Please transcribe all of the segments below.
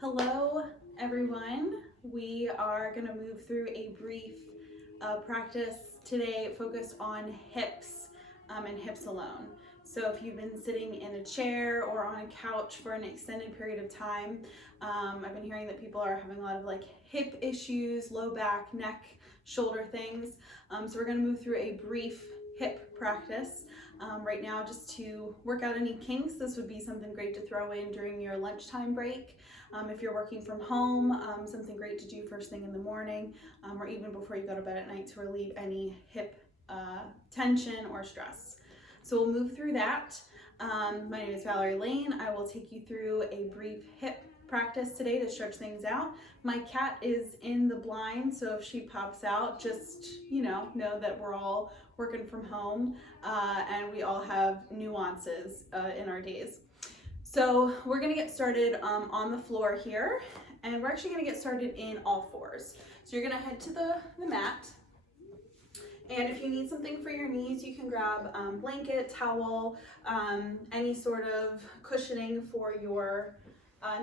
Hello, everyone. We are going to move through a brief practice today focused on hips and hips alone. So if you've been sitting in a chair or on a couch for an extended period of time, I've been hearing that people are having a lot of like hip issues, low back, neck, shoulder things. So we're going to move through a brief hip practice. Right now, just to work out any kinks. This would be something great to throw in during your lunchtime break. If you're working from home, something great to do first thing in the morning, or even before you go to bed at night to relieve any hip tension or stress. So we'll move through that. My name is Valerie Lane. I will take you through a brief hip practice today to stretch things out. My cat is in the blind, so if she pops out, just know that we're all working from home and we all have nuances in our days. So we're gonna get started on the floor here, and we're actually gonna get started in all fours. So you're gonna head to the mat, and if you need something for your knees, you can grab blanket, towel, any sort of cushioning for your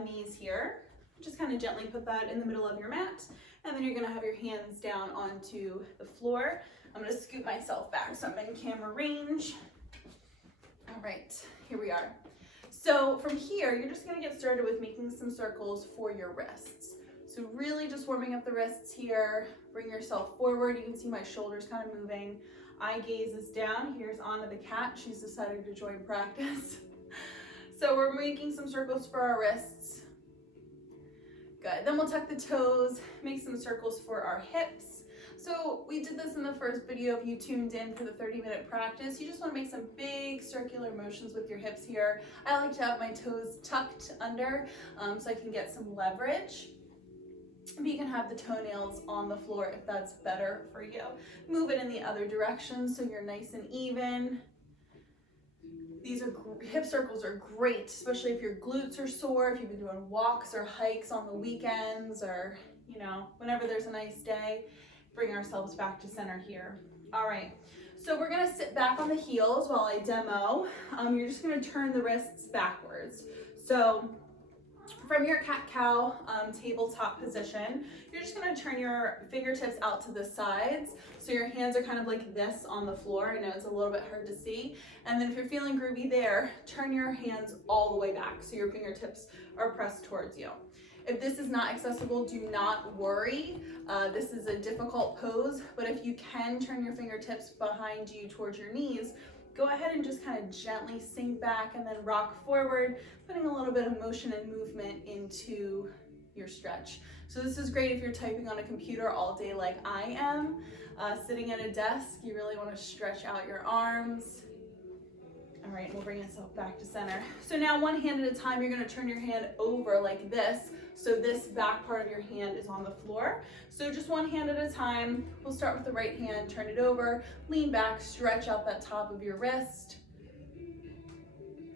knees here. Just kind of gently put that in the middle of your mat, and then you're gonna have your hands down onto the floor. I'm gonna scoot myself back so I'm in camera range. All right, here we are. So from here, you're just gonna get started with making some circles for your wrists. So really just warming up the wrists here. Bring yourself forward. You can see my shoulders kind of moving. Eye gaze is down. Here's Anna the cat. She's decided to join practice. So we're making some circles for our wrists. Good. Then we'll tuck the toes, make some circles for our hips. So we did this in the first video. If you tuned in for the 30-minute practice, you just want to make some big circular motions with your hips here. I like to have my toes tucked under so I can get some leverage. But you can have the toenails on the floor if that's better for you. Move it in the other direction so you're nice and even. These hip circles are great, especially if your glutes are sore, if you've been doing walks or hikes on the weekends, or whenever there's a nice day. Bring ourselves back to center here. All right, so we're gonna sit back on the heels while I demo. You're just gonna turn the wrists backwards. So from your cat-cow tabletop position, you're just gonna turn your fingertips out to the sides. So your hands are kind of like this on the floor. I know it's a little bit hard to see. And then if you're feeling groovy there, turn your hands all the way back so your fingertips are pressed towards you. If this is not accessible, do not worry. This is a difficult pose, but if you can turn your fingertips behind you towards your knees, go ahead and just kind of gently sink back and then rock forward, putting a little bit of motion and movement into your stretch. So this is great if you're typing on a computer all day like I am. Sitting at a desk, you really want to stretch out your arms. All right, we'll bring ourselves back to center. So now one hand at a time, you're gonna turn your hand over like this. So this back part of your hand is on the floor. So just one hand at a time. We'll start with the right hand, turn it over, lean back, stretch out that top of your wrist.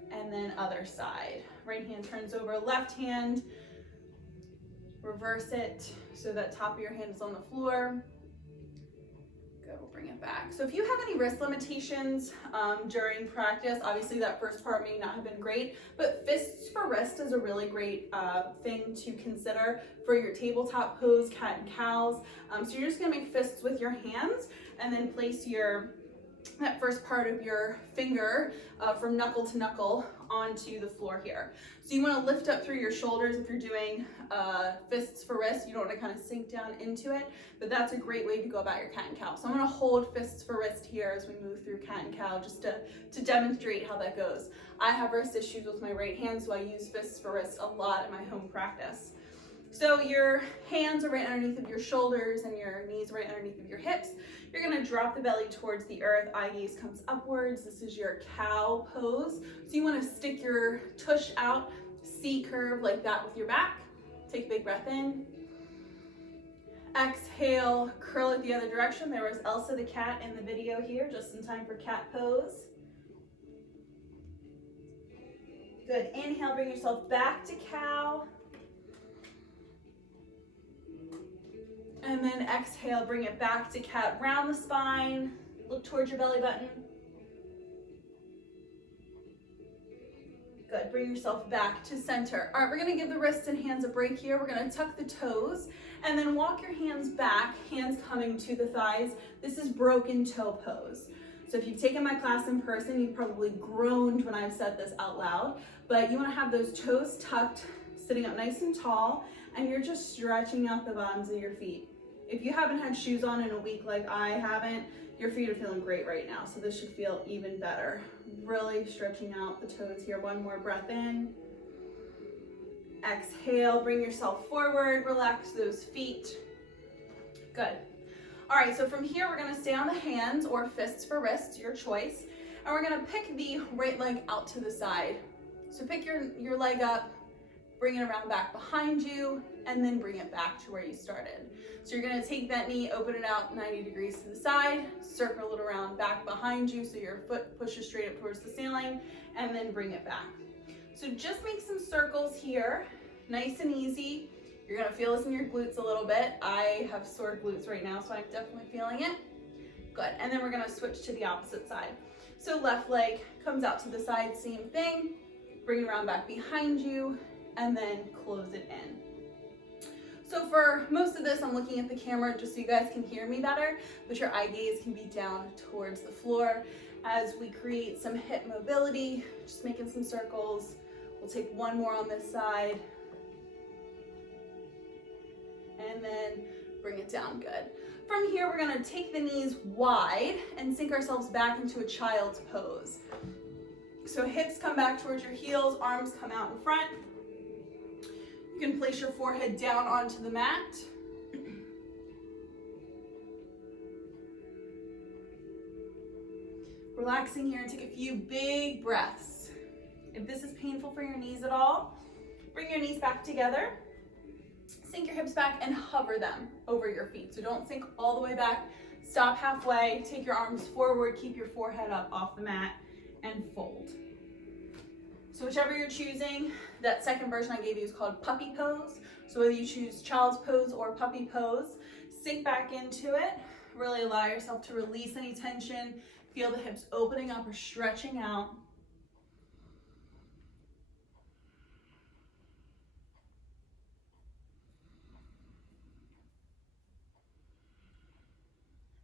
And then other side. Right hand turns over, left hand, reverse it so that top of your hand is on the floor. Good, we'll bring it back. So if you have any wrist limitations during practice, obviously that first part may not have been great, but fists for wrist is a really great thing to consider for your tabletop pose, cat and cows. So you're just gonna make fists with your hands and then place that first part of your finger from knuckle to knuckle onto the floor here. So you want to lift up through your shoulders if you're doing fists for wrist. You don't want to kind of sink down into it, but that's a great way to go about your cat and cow. So I'm going to hold fists for wrist here as we move through cat and cow just to demonstrate how that goes. I have wrist issues with my right hand, so I use fists for wrist a lot in my home practice. So your hands are right underneath of your shoulders and your knees right underneath of your hips. You're gonna drop the belly towards the earth, eye gaze comes upwards. This is your cow pose. So you wanna stick your tush out, C curve like that with your back. Take a big breath in. Exhale, curl it the other direction. There was Elsa the cat in the video here, just in time for cat pose. Good, inhale, bring yourself back to cow. And then exhale, bring it back to cat. Round the spine, look towards your belly button. Good, bring yourself back to center. All right, we're gonna give the wrists and hands a break here. We're gonna tuck the toes and then walk your hands back, hands coming to the thighs. This is broken toe pose. So if you've taken my class in person, you've probably groaned when I've said this out loud, but you wanna have those toes tucked, sitting up nice and tall, and you're just stretching out the bottoms of your feet. If you haven't had shoes on in a week like I haven't, your feet are feeling great right now, so this should feel even better. Really stretching out the toes here. One more breath in. Exhale, bring yourself forward, relax those feet. Good. All right, so from here, we're gonna stay on the hands or fists for wrists, your choice. And we're gonna pick the right leg out to the side. So pick your leg up, bring it around back behind you, and then bring it back to where you started. So you're gonna take that knee, open it out 90 degrees to the side, circle it around back behind you so your foot pushes straight up towards the ceiling, and then bring it back. So just make some circles here, nice and easy. You're gonna feel this in your glutes a little bit. I have sore glutes right now, so I'm definitely feeling it. Good, and then we're gonna switch to the opposite side. So left leg comes out to the side, same thing. Bring it around back behind you, and then close it in. So for most of this, I'm looking at the camera just so you guys can hear me better, but your eye gaze can be down towards the floor as we create some hip mobility, just making some circles. We'll take one more on this side, and then bring it down, good. From here, we're gonna take the knees wide and sink ourselves back into a child's pose. So hips come back towards your heels, arms come out in front. You can place your forehead down onto the mat. Relaxing here and take a few big breaths. If this is painful for your knees at all, bring your knees back together. Sink your hips back and hover them over your feet. So don't sink all the way back. Stop halfway, take your arms forward, keep your forehead up off the mat, and fold. So whichever you're choosing, that second version I gave you is called puppy pose. So whether you choose child's pose or puppy pose, sink back into it. Really allow yourself to release any tension. Feel the hips opening up or stretching out.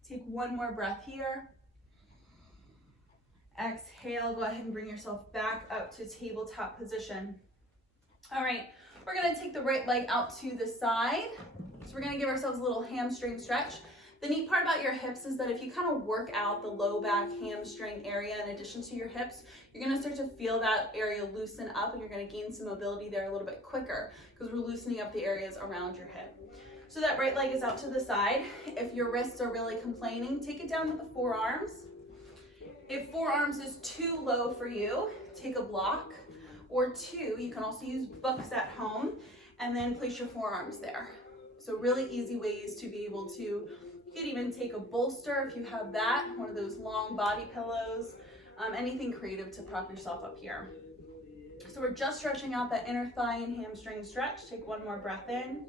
Take one more breath here. Exhale, go ahead and bring yourself back up to tabletop position. All right, we're gonna take the right leg out to the side. So we're gonna give ourselves a little hamstring stretch. The neat part about your hips is that if you kind of work out the low back hamstring area in addition to your hips, you're gonna start to feel that area loosen up and you're gonna gain some mobility there a little bit quicker because we're loosening up the areas around your hip. So that right leg is out to the side. If your wrists are really complaining, take it down to the forearms. If forearms is too low for you, take a block or two. You can also use books at home and then place your forearms there. So really easy ways to be able to, you could even take a bolster if you have that, one of those long body pillows, anything creative to prop yourself up here. So we're just stretching out that inner thigh and hamstring stretch. Take one more breath in.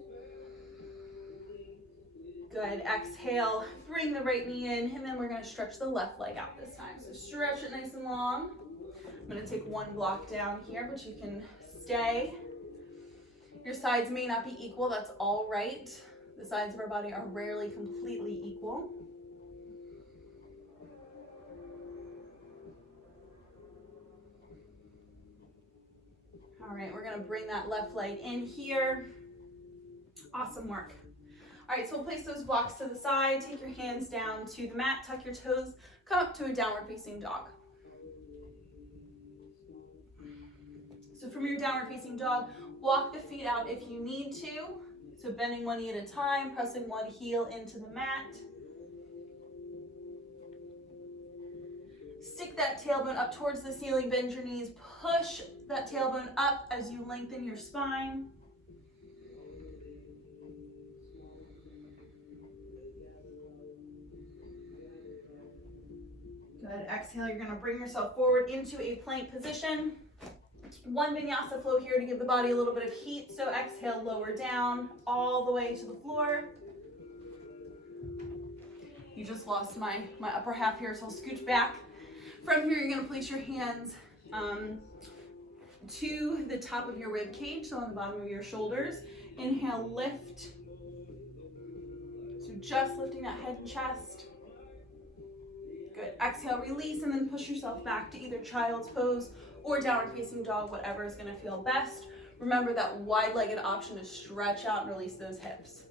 Good, exhale, bring the right knee in, and then we're gonna stretch the left leg out this time. So stretch it nice and long. I'm gonna take one block down here, but you can stay. Your sides may not be equal, that's all right. The sides of our body are rarely completely equal. All right, we're gonna bring that left leg in here. Awesome work. All right, so we'll place those blocks to the side, take your hands down to the mat, tuck your toes, come up to a downward facing dog. So from your downward facing dog, walk the feet out if you need to. So bending one knee at a time, pressing one heel into the mat. Stick that tailbone up towards the ceiling, bend your knees, push that tailbone up as you lengthen your spine. Good, exhale, you're gonna bring yourself forward into a plank position. One vinyasa flow here to give the body a little bit of heat. So exhale, lower down all the way to the floor. You just lost my upper half here, so I'll scooch back. From here, you're gonna place your hands to the top of your rib cage, so on the bottom of your shoulders. Inhale, lift. So just lifting that head and chest. Good. Exhale, release, and then push yourself back to either child's pose or downward facing dog, whatever is going to feel best. Remember that wide-legged option to stretch out and release those hips.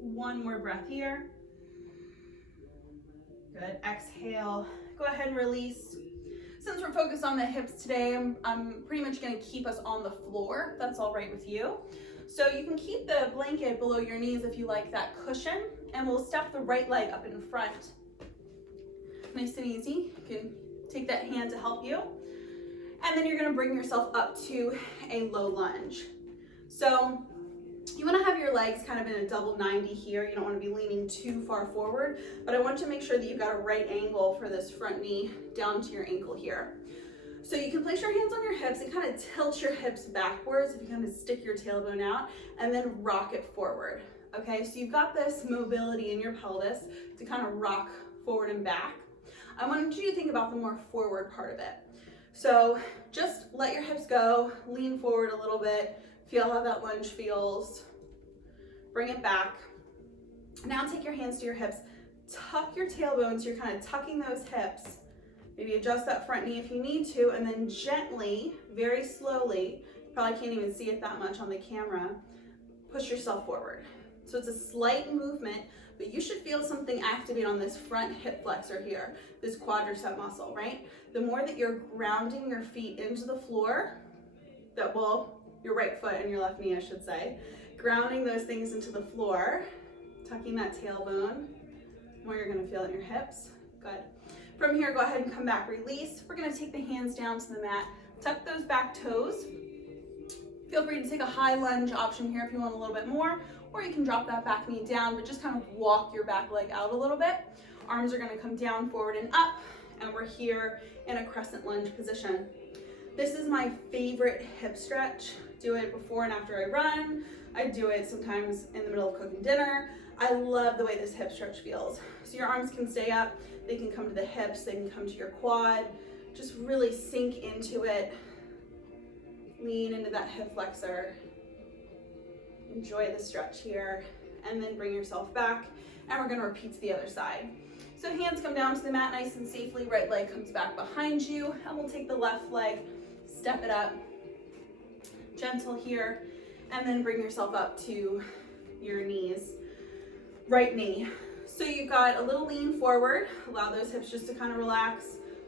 One more breath here. Good. Exhale. Go ahead and release. Since we're focused on the hips today, I'm pretty much going to keep us on the floor, if that's all right with you. So you can keep the blanket below your knees if you like that cushion, and we'll step the right leg up in front. Nice and easy. You can take that hand to help you. And then you're going to bring yourself up to a low lunge. So you want to have your legs kind of in a double 90 here. You don't want to be leaning too far forward, but I want to make sure that you've got a right angle for this front knee down to your ankle here. So you can place your hands on your hips and kind of tilt your hips backwards if you kind of stick your tailbone out and then rock it forward. Okay, so you've got this mobility in your pelvis to kind of rock forward and back. I want you to think about the more forward part of it. So just let your hips go, lean forward a little bit, feel how that lunge feels, bring it back. Now take your hands to your hips, tuck your tailbone so you're kind of tucking those hips. Maybe adjust that front knee if you need to, and then gently, very slowly, you probably can't even see it that much on the camera, push yourself forward. So it's a slight movement, but you should feel something activate on this front hip flexor here, this quadricep muscle, right? The more that you're grounding your feet into the floor, your right foot and your left knee, I should say, grounding those things into the floor, tucking that tailbone, the more you're gonna feel it in your hips. Good. From here, go ahead and come back, release. We're gonna take the hands down to the mat, tuck those back toes. Feel free to take a high lunge option here if you want a little bit more, or you can drop that back knee down, but just kind of walk your back leg out a little bit. Arms are gonna come down, forward, and up, and we're here in a crescent lunge position. This is my favorite hip stretch. Do it before and after I run. I do it sometimes in the middle of cooking dinner. I love the way this hip stretch feels. So your arms can stay up, they can come to the hips, they can come to your quad. Just really sink into it. Lean into that hip flexor. Enjoy the stretch here, and then bring yourself back, and we're gonna repeat to the other side. So hands come down to the mat nice and safely, right leg comes back behind you, and we'll take the left leg, step it up, gentle here, and then bring yourself up to your knees. Right knee. So you've got a little lean forward, allow those hips just to kind of relax.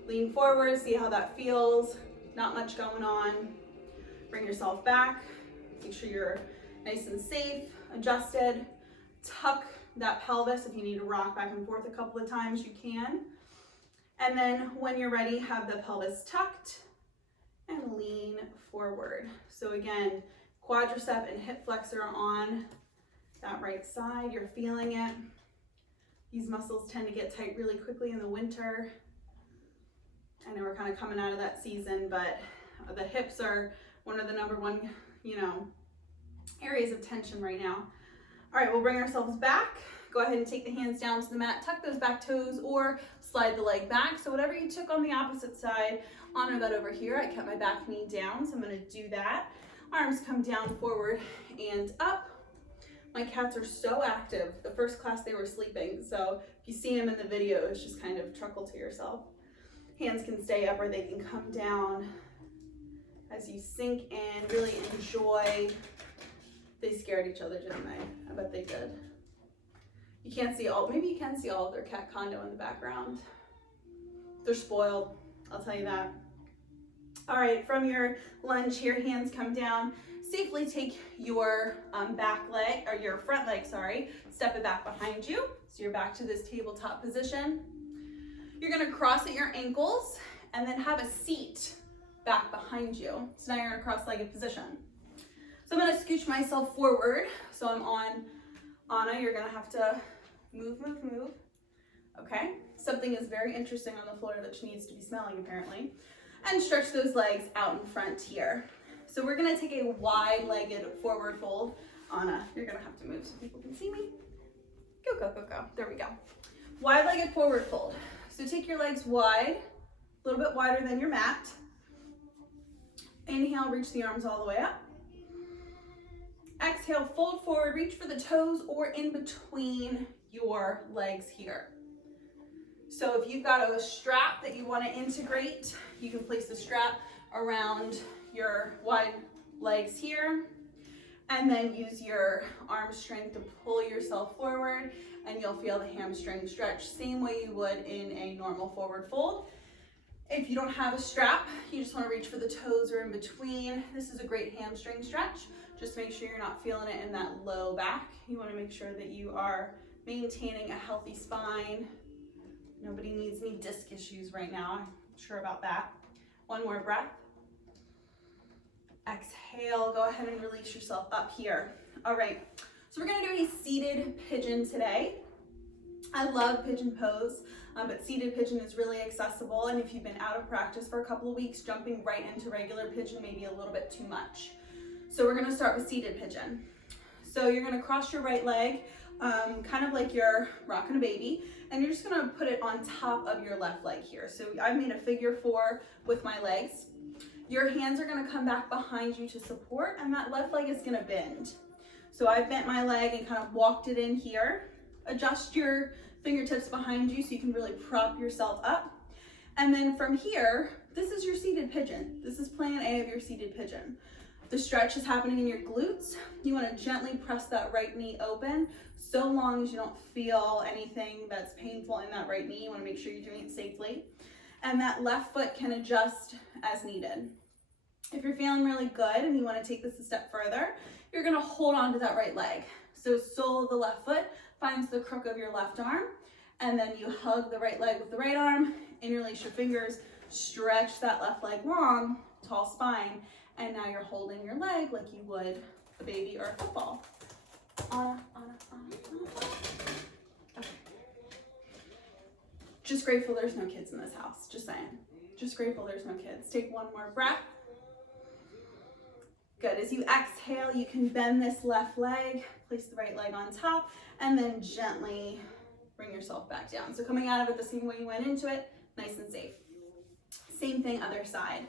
Lean forward, see how that feels, not much going on. Bring yourself back, make sure you're nice and safe, adjusted. Tuck that pelvis. If you need to rock back and forth a couple of times, you can. And then when you're ready, have the pelvis tucked and lean forward. So again, quadricep and hip flexor on that right side. You're feeling it. These muscles tend to get tight really quickly in the winter. I know we're kind of coming out of that season, but the hips are one of the number one, areas of tension right now. All right, we'll bring ourselves back. Go ahead and take the hands down to the mat, tuck those back toes, or slide the leg back. So whatever you took on the opposite side, honor that over here. I kept my back knee down, so I'm gonna do that. Arms come down, forward, and up. My cats are so active. The first class they were sleeping, so if you see them in the video, it's just kind of chuckle to yourself. Hands can stay up or they can come down as you sink in, really enjoy. They scared each other, didn't they? I bet they did. You can't see maybe you can see all of their cat condo in the background. They're spoiled, I'll tell you that. All right, from your lunge here, hands come down. Safely take your back leg, or your front leg, sorry, step it back behind you. So you're back to this tabletop position. You're gonna cross at your ankles and then have a seat back behind you. So now you're in a cross-legged position. So I'm gonna scooch myself forward. So I'm on Anna, you're gonna have to move. Okay, something is very interesting on the floor that she needs to be smelling apparently. And stretch those legs out in front here. So we're gonna take a wide-legged forward fold. Anna, you're gonna have to move so people can see me. Go. go. There we go. Wide-legged forward fold. So take your legs wide, a little bit wider than your mat. Inhale, reach the arms all the way up. Exhale, fold forward, reach for the toes or in between your legs here. So if you've got a strap that you want to integrate, you can place the strap around your wide legs here, and then use your arm strength to pull yourself forward, and you'll feel the hamstring stretch same way you would in a normal forward fold. If you don't have a strap, you just want to reach for the toes or in between. This is a great hamstring stretch. Just make sure you're not feeling it in that low back. You want to make sure that you are maintaining a healthy spine. Nobody needs any disc issues right now. I'm sure about that. One more breath. Exhale, go ahead and release yourself up here. All right, so we're gonna do a seated pigeon today. I love pigeon pose, but seated pigeon is really accessible, and if you've been out of practice for a couple of weeks, jumping right into regular pigeon may be a little bit too much. So we're gonna start with seated pigeon. So you're gonna cross your right leg, kind of like you're rocking a baby, and you're just gonna put it on top of your left leg here. So I've made a figure 4 with my legs. Your hands are gonna come back behind you to support, and that left leg is gonna bend. So I bent my leg and kind of walked it in here. Adjust your fingertips behind you so you can really prop yourself up. And then from here, this is your seated pigeon. This is plan A of your seated pigeon. The stretch is happening in your glutes. You want to gently press that right knee open so long as you don't feel anything that's painful in that right knee. You want to make sure you're doing it safely. And that left foot can adjust as needed. If you're feeling really good and you want to take this a step further, you're going to hold on to that right leg. So sole of the left foot finds the crook of your left arm, and then you hug the right leg with the right arm, interlace your fingers, stretch that left leg long, tall spine, and now you're holding your leg like you would a baby or a football. Anna. Okay. Just grateful there's no kids in this house, just saying. Just grateful there's no kids. Take one more breath. Good, as you exhale, you can bend this left leg, place the right leg on top, and then gently bring yourself back down. So coming out of it the same way you went into it, nice and safe. Same thing, other side.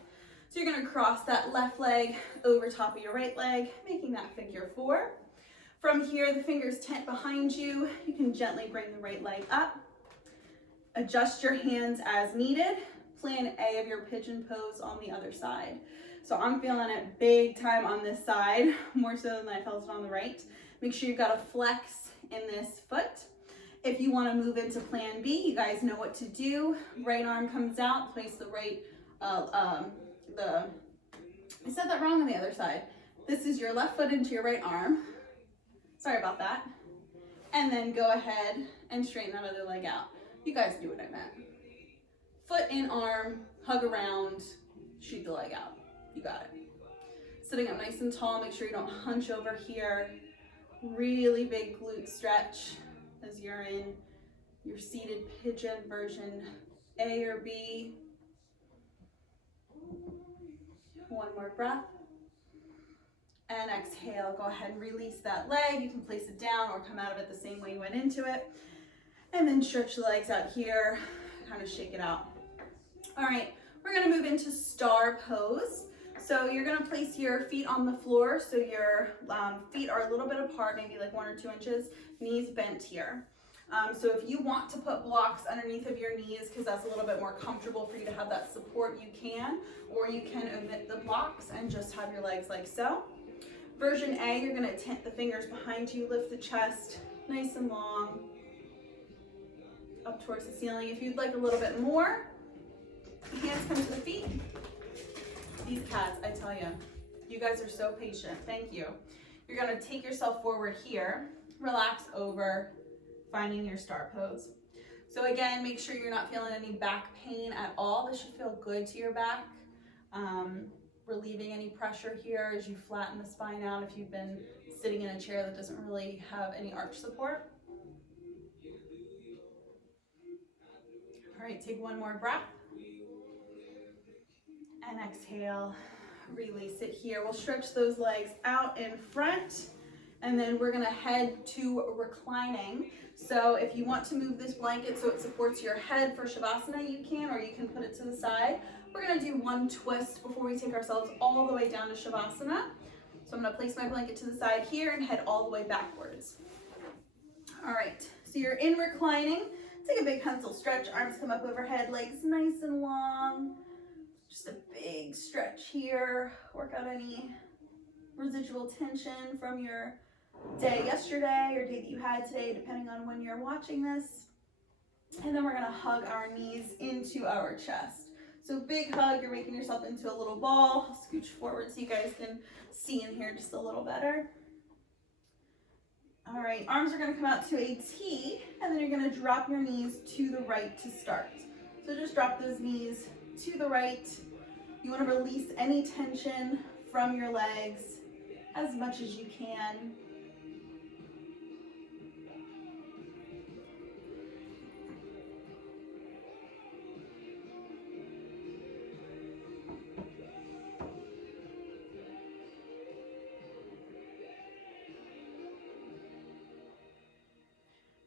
So you're gonna cross that left leg over top of your right leg, making that figure 4. From here, the fingers tent behind you. You can gently bring the right leg up. Adjust your hands as needed. Plan A of your pigeon pose on the other side. So I'm feeling it big time on this side, more so than I felt it on the right. Make sure you've got a flex in this foot. If you want to move into plan B, you guys know what to do. Right arm comes out, place the right, I said that wrong on the other side. This is your left foot into your right arm. Sorry about that. And then go ahead and straighten that other leg out. You guys do what I meant. Foot in arm, hug around, shoot the leg out. You got it. Sitting up nice and tall, make sure you don't hunch over here. Really big glute stretch as you're in your seated pigeon version A or B. One more breath. And exhale, go ahead and release that leg. You can place it down or come out of it the same way you went into it. And then stretch the legs out here, kind of shake it out. All right, we're gonna move into star pose. So you're gonna place your feet on the floor so your feet are a little bit apart, maybe like 1 or 2 inches, knees bent here. So if you want to put blocks underneath of your knees because that's a little bit more comfortable for you to have that support, you can, or you can omit the blocks and just have your legs like so. Version A, you're gonna tent the fingers behind you, lift the chest nice and long, up towards the ceiling. If you'd like a little bit more, hands come to the feet. These cats, I tell you, you guys are so patient. Thank you. You're gonna take yourself forward here, relax over, finding your star pose. So again, make sure you're not feeling any back pain at all. This should feel good to your back. Relieving any pressure here as you flatten the spine out if you've been sitting in a chair that doesn't really have any arch support. All right, take one more breath. And exhale, release it here. We'll stretch those legs out in front And then we're gonna head to reclining. So if you want to move this blanket so it supports your head for Shavasana, you can, or you can put it to the side. We're gonna do one twist before we take ourselves all the way down to Shavasana. So I'm gonna place my blanket to the side here and head all the way backwards. All right, so you're in reclining. Take a big pencil stretch, arms come up overhead, legs nice and long. Just a big stretch here. Work out any residual tension from your day yesterday or day that you had today, depending on when you're watching this. And then we're gonna hug our knees into our chest. So big hug, you're making yourself into a little ball. I'll scooch forward so you guys can see in here just a little better. All right, arms are gonna come out to a T, and then you're gonna drop your knees to the right to start. So just drop those knees to the right. You wanna release any tension from your legs as much as you can.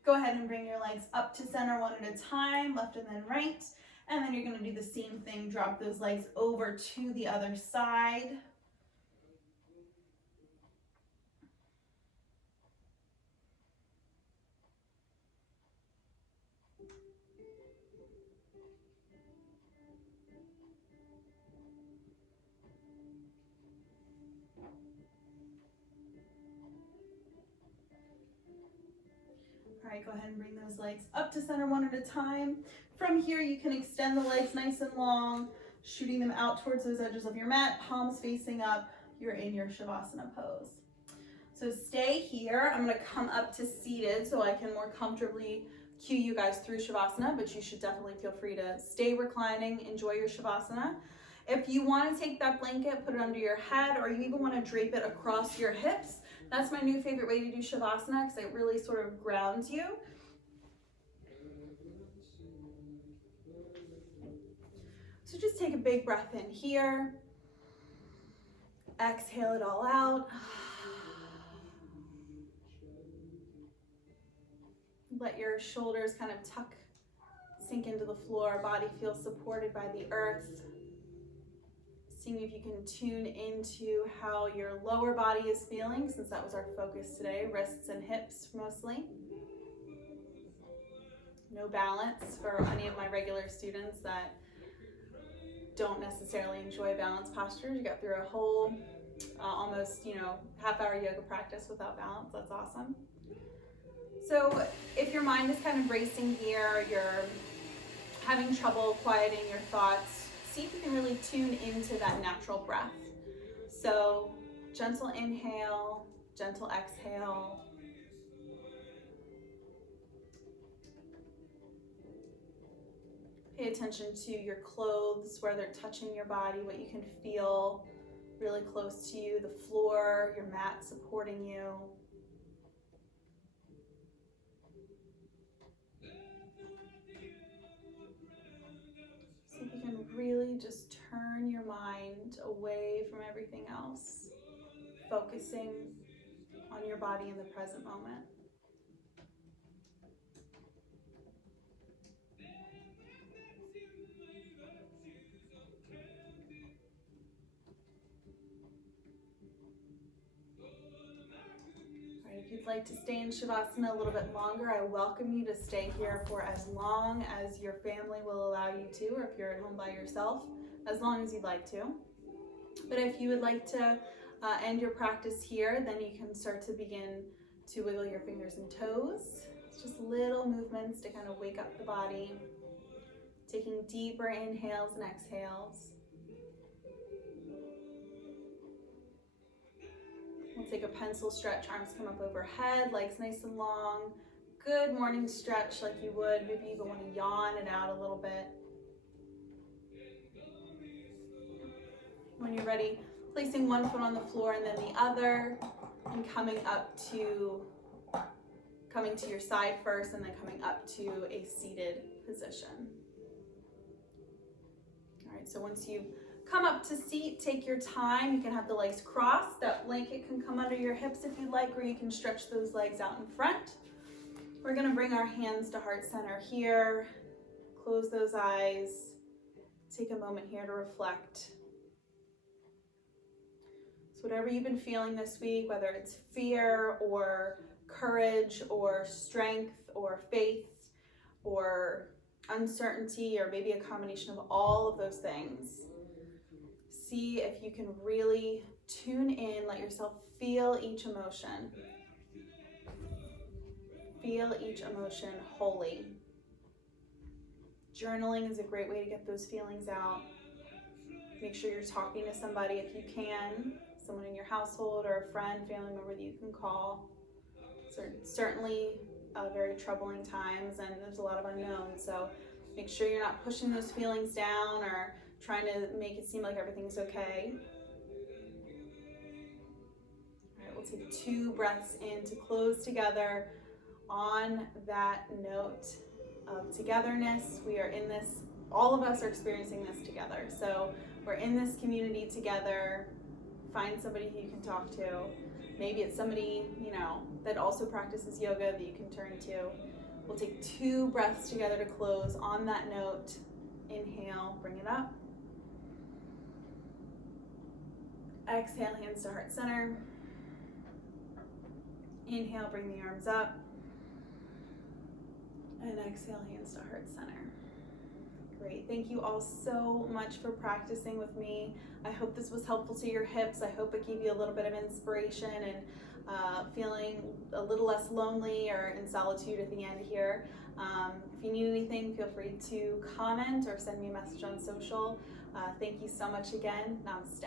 Go ahead and bring your legs up to center one at a time, left and then right. And then you're gonna do the same thing, drop those legs over to the other side. All right, go ahead and bring those legs up to center one at a time. From here, you can extend the legs nice and long, shooting them out towards those edges of your mat, palms facing up. You're in your Shavasana pose. So stay here. I'm gonna come up to seated so I can more comfortably cue you guys through Shavasana, but you should definitely feel free to stay reclining, enjoy your Shavasana. If you wanna take that blanket, put it under your head, or you even wanna drape it across your hips, that's my new favorite way to do Shavasana because it really sort of grounds you. So just take a big breath in here. Exhale it all out. Let your shoulders kind of sink into the floor. Body feels supported by the earth. Seeing if you can tune into how your lower body is feeling, since that was our focus today, wrists and hips mostly. No balance for any of my regular students that don't necessarily enjoy balanced postures. You got through a whole almost half-hour yoga practice without balance. That's awesome. So if your mind is kind of racing here, you're having trouble quieting your thoughts, see if you can really tune into that natural breath. So gentle inhale, gentle exhale. Pay attention to your clothes, where they're touching your body, what you can feel really close to you, the floor, your mat supporting you. See if you can really just turn your mind away from everything else, focusing on your body in the present moment. All right, if you'd like to stay in Shavasana a little bit longer, I welcome you to stay here for as long as your family will allow you to, or if you're at home by yourself, as long as you'd like to. But if you would like to end your practice here, then you can start to begin to wiggle your fingers and toes. It's just little movements to kind of wake up the body. Taking deeper inhales and exhales. We'll take a pencil stretch, arms come up overhead, legs nice and long. Good morning stretch like you would. Maybe you even want to yawn it out a little bit. When you're ready, placing one foot on the floor and then the other, and coming to your side first and then coming up to a seated position. All right, so once you've come up to seat, take your time. You can have the legs crossed. That blanket can come under your hips if you'd like, or you can stretch those legs out in front. We're gonna bring our hands to heart center here. Close those eyes. Take a moment here to reflect. So whatever you've been feeling this week, whether it's fear or courage or strength or faith or uncertainty, or maybe a combination of all of those things, see if you can really tune in, let yourself feel each emotion. Feel each emotion wholly. Journaling is a great way to get those feelings out. Make sure you're talking to somebody if you can, someone in your household or a friend, family member that you can call. So certainly very troubling times, and there's a lot of unknowns, so make sure you're not pushing those feelings down or trying to make it seem like everything's okay. All right, we'll take 2 breaths in to close together on that note of togetherness. We are in this, all of us are experiencing this together. So we're in this community together. Find somebody who you can talk to. Maybe it's somebody, that also practices yoga that you can turn to. We'll take 2 breaths together to close on that note. Inhale, bring it up. Exhale, hands to heart center. Inhale, bring the arms up. And exhale, hands to heart center. Great. Thank you all so much for practicing with me. I hope this was helpful to your hips. I hope it gave you a little bit of inspiration and feeling a little less lonely or in solitude at the end here. If you need anything, feel free to comment or send me a message on social. Thank you so much again. Namaste.